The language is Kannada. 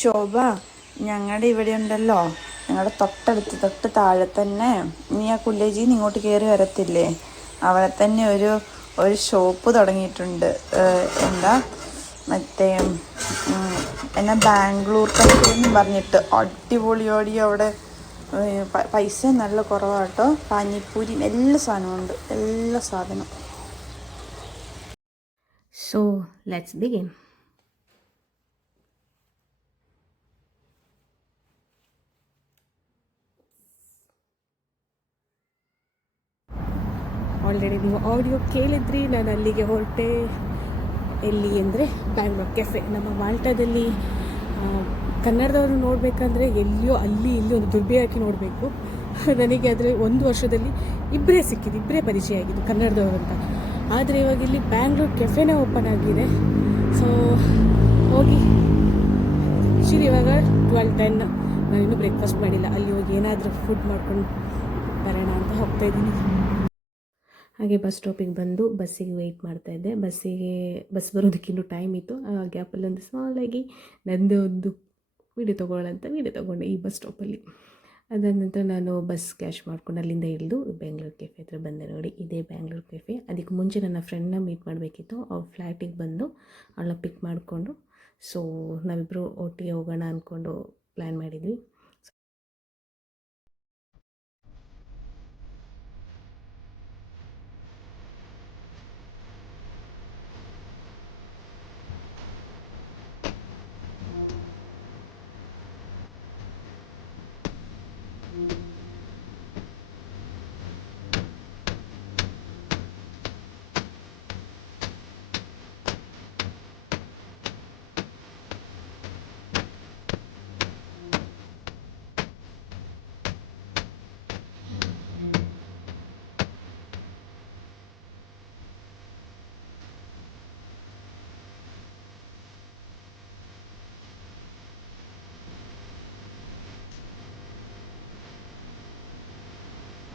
ശോഭ, ഞങ്ങളുടെ ഇവിടെ ഉണ്ടല്ലോ, ഞങ്ങളുടെ തൊട്ട് താഴെ തന്നെ നീ ആ കുല്ലേജിന്ന് ഇങ്ങോട്ട് കയറി വരത്തില്ലേ, അവിടെ തന്നെ ഒരു ഷോപ്പ് തുടങ്ങിയിട്ടുണ്ട്. എന്താ മറ്റേ എന്നാ ബാംഗ്ലൂർ കഫേ എന്ന് പറഞ്ഞിട്ട് അടിപൊളിയോടി. അവിടെ പൈസ നല്ല കുറവാട്ടോ. പാനിപ്പൂരി എല്ലാ സാധനവും ഉണ്ട്, എല്ലാ സാധനം. So let's begin. ಆಲ್ರೆಡಿ ನೀವು ಆಡಿಯೋ ಕೇಳಿದ್ರಿ. ನಾನು ಅಲ್ಲಿಗೆ ಹೊರಟೆ. ಎಲ್ಲಿ ಅಂದರೆ ಬ್ಯಾಂಗ್ಳೂರ್ ಕೆಫೆ. ನಮ್ಮ ಮಾಲ್ಟಾದಲ್ಲಿ ಕನ್ನಡದವರು ನೋಡಬೇಕಂದ್ರೆ ಎಲ್ಲಿಯೋ ಅಲ್ಲಿ ಇಲ್ಲಿ ಒಂದು ದುರ್ಬಿ ಹಾಕಿ ನೋಡಬೇಕು. ನನಗೆ ಆದರೆ 1 ವರ್ಷದಲ್ಲಿ ಇಬ್ಬರೇ ಪರಿಚಯ ಆಗಿದ್ದು ಕನ್ನಡದವರು ಅಂತ. ಆದರೆ ಇವಾಗ ಇಲ್ಲಿ ಬ್ಯಾಂಗ್ಳೂರ್ ಕೆಫೆನೇ ಓಪನ್ ಆಗಿದೆ. ಸೊ ಹೋಗಿ ಇವಾಗ 12:10. ನಾನಿನ್ನೂ ಬ್ರೇಕ್ಫಾಸ್ಟ್ ಮಾಡಿಲ್ಲ. ಅಲ್ಲಿ ಹೋಗಿ ಏನಾದರೂ ಫುಡ್ ಮಾಡ್ಕೊಂಡು ಬರೋಣ ಅಂತ ಹೋಗ್ತಾಯಿದ್ದೀನಿ. ಹಾಗೆ ಬಸ್ ಸ್ಟಾಪಿಗೆ ಬಂದು ಬಸ್ಸಿಗೆ ವೆಯ್ಟ್ ಮಾಡ್ತಾಯಿದ್ದೆ. ಬಸ್ ಬರೋದಕ್ಕಿನ್ನೂ ಟೈಮ್ ಇತ್ತು. ಆ ಗ್ಯಾಪಲ್ಲಿ ಒಂದು ಸ್ಮಾಲಾಗಿ ನನ್ನದೇ ಒಂದು ವೀಡಿಯೋ ತೊಗೊಂಡೆ ಈ ಬಸ್ ಸ್ಟಾಪಲ್ಲಿ. ಅದಾದ ನಂತರ ನಾನು ಬಸ್ ಕ್ಯಾಶ್ ಮಾಡ್ಕೊಂಡು ಅಲ್ಲಿಂದ ಇಳಿದು ಬೆಂಗಳೂರು ಕೆಫೆ ಹತ್ರ ಬಂದೆ. ನೋಡಿ, ಇದೇ ಬ್ಯಾಂಗ್ಳೂರ್ ಕೆಫೆ. ಅದಕ್ಕೆ ಮುಂಚೆ ನನ್ನ ಫ್ರೆಂಡ್ನ ಮೀಟ್ ಮಾಡಬೇಕಿತ್ತು. ಅವ್ರ ಫ್ಲ್ಯಾಟಿಗೆ ಬಂದು ಅವಳನ್ನ ಪಿಕ್ ಮಾಡಿಕೊಂಡು, ಸೊ ನಾವಿಬ್ಬರು ಒಟ್ಟಿಗೆ ಹೋಗೋಣ ಅಂದ್ಕೊಂಡು ಪ್ಲ್ಯಾನ್ ಮಾಡಿದ್ವಿ.